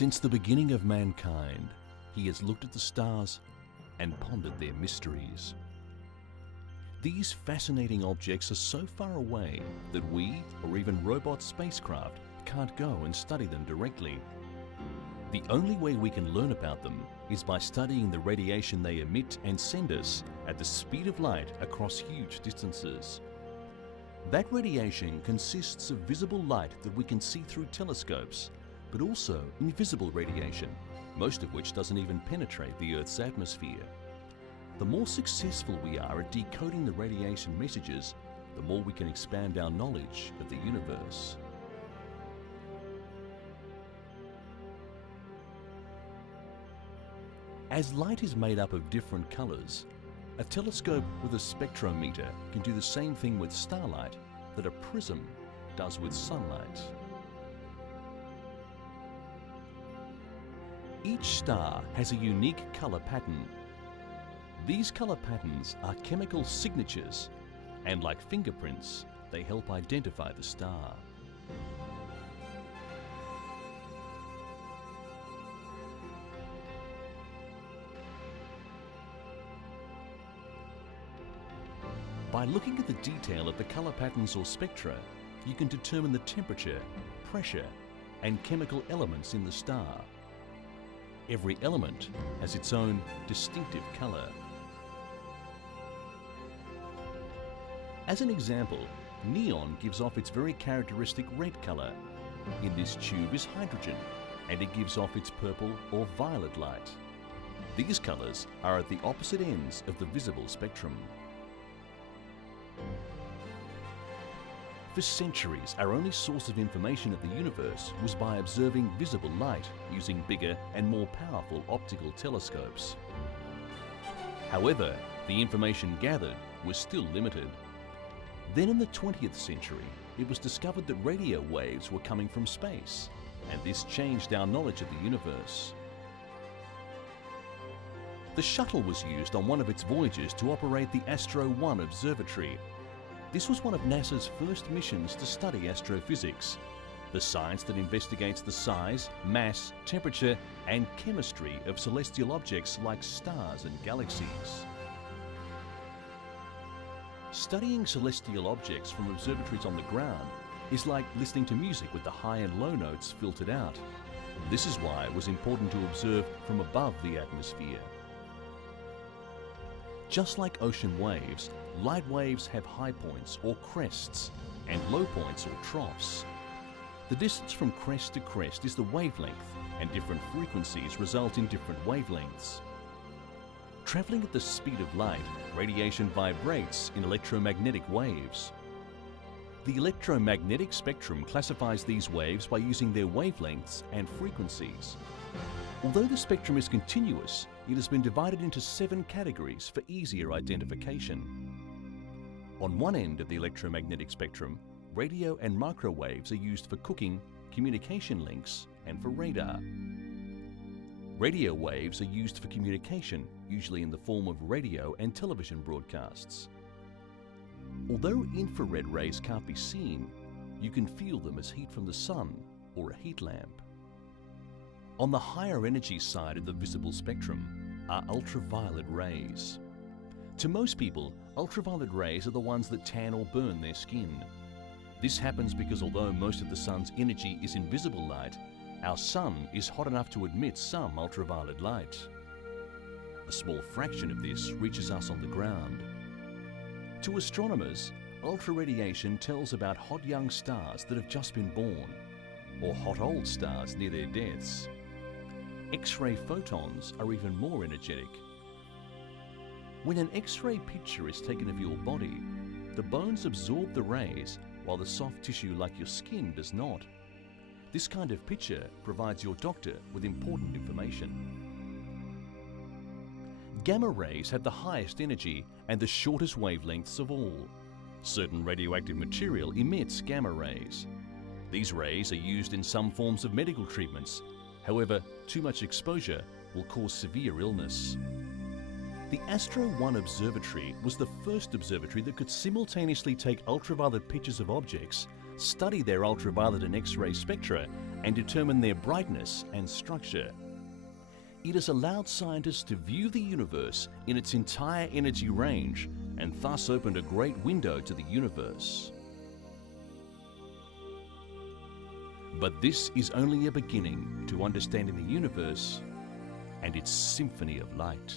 Since the beginning of mankind, he has looked at the stars and pondered their mysteries. These fascinating objects are so far away that we, or even robot spacecraft, can't go and study them directly. The only way we can learn about them is by studying the radiation they emit and send us at the speed of light across huge distances. That radiation consists of visible light that we can see through telescopes, but also invisible radiation, most of which doesn't even penetrate the Earth's atmosphere. The more successful we are at decoding the radiation messages, the more we can expand our knowledge of the universe. As light is made up of different colors, a telescope with a spectrometer can do the same thing with starlight that a prism does with sunlight. Each star has a unique color pattern. These color patterns are chemical signatures, and like fingerprints, they help identify the star. By looking at the detail of the color patterns or spectra, you can determine the temperature, pressure, and chemical elements in the star. Every element has its own distinctive color. As an example, neon gives off its very characteristic red color. In this tube is hydrogen, and it gives off its purple or violet light. These colors are at the opposite ends of the visible spectrum. For centuries, our only source of information of the universe was by observing visible light using bigger and more powerful optical telescopes. However, the information gathered was still limited. Then in the 20th century, it was discovered that radio waves were coming from space, and this changed our knowledge of the universe. The shuttle was used on one of its voyages to operate the Astro 1 observatory. This was one of NASA's first missions to study astrophysics, the science that investigates the size, mass, temperature, and chemistry of celestial objects like stars and galaxies. Studying celestial objects from observatories on the ground is like listening to music with the high and low notes filtered out. This is why it was important to observe from above the atmosphere. Just like ocean waves, light waves have high points or crests and low points or troughs. The distance from crest to crest is the wavelength, and different frequencies result in different wavelengths. Traveling at the speed of light, radiation vibrates in electromagnetic waves. The electromagnetic spectrum classifies these waves by using their wavelengths and frequencies. Although the spectrum is continuous, it has been divided into 7 categories for easier identification. On one end of the electromagnetic spectrum, radio and microwaves are used for cooking, communication links, and for radar. Radio waves are used for communication, usually in the form of radio and television broadcasts. Although infrared rays can't be seen, you can feel them as heat from the sun or a heat lamp. On the higher energy side of the visible spectrum are ultraviolet rays. To most people, ultraviolet rays are the ones that tan or burn their skin. This happens because although most of the sun's energy is invisible light, our sun is hot enough to emit some ultraviolet light. A small fraction of this reaches us on the ground. To astronomers, ultraradiation tells about hot young stars that have just been born, or hot old stars near their deaths. X-ray photons are even more energetic. When an X-ray picture is taken of your body, the bones absorb the rays while the soft tissue like your skin does not. This kind of picture provides your doctor with important information. Gamma rays have the highest energy and the shortest wavelengths of all. Certain radioactive material emits gamma rays. These rays are used in some forms of medical treatments. However, too much exposure will cause severe illness. The Astro 1 observatory was the first observatory that could simultaneously take ultraviolet pictures of objects study their ultraviolet and X-ray spectra and determine their brightness and structure. It has allowed scientists to view the universe in its entire energy range and thus opened a great window to the universe. But this is only a beginning to understanding the universe and its symphony of light.